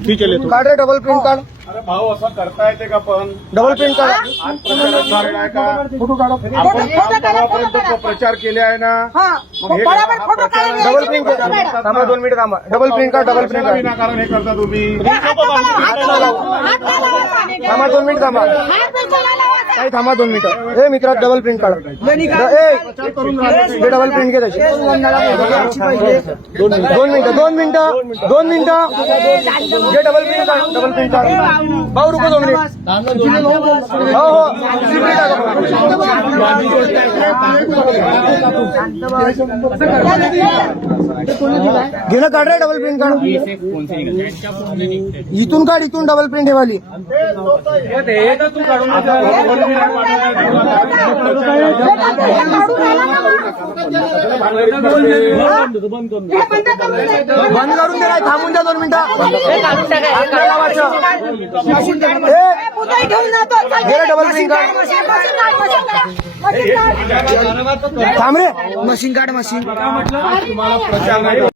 काढ रे double print काढ. अरे भाऊ असं करता येते का पण डबल प्रिंट काढ. आज प्रचारात झालेला आहे का? आपण गावापर्यंत प्रचार केले आहे ना. मग हे हा प्रचार डबल प्रिंट काढ. थांबा 2 मिनिट थांबा. डबल प्रिंट काढ. डबल प्रिंट काढ. विनाकारण हे करता तुम्ही. थांबा 2 मिनिट थांबा. काही थांबा 2 मिनिटं. ए मित्रा डबल प्रिंट काढ. डबल प्रिंट घे त्याची. 2 मिनिटं. घे डबल प्रिंट काढ. डबल प्रिंट काढ. भाऊ रुको 2 मिनिट. हो हो घेणं काढ रे डबल प्रिंट काढ. इथून काढ. इथून डबल प्रिंट हे वाली. बंद करून दे. नाही थांबून द्या 2 मिनिटं. डबल प्रिंट काढ. थांब रे. मशीन काढ. मशीन तुम्हाला प्रचार नाही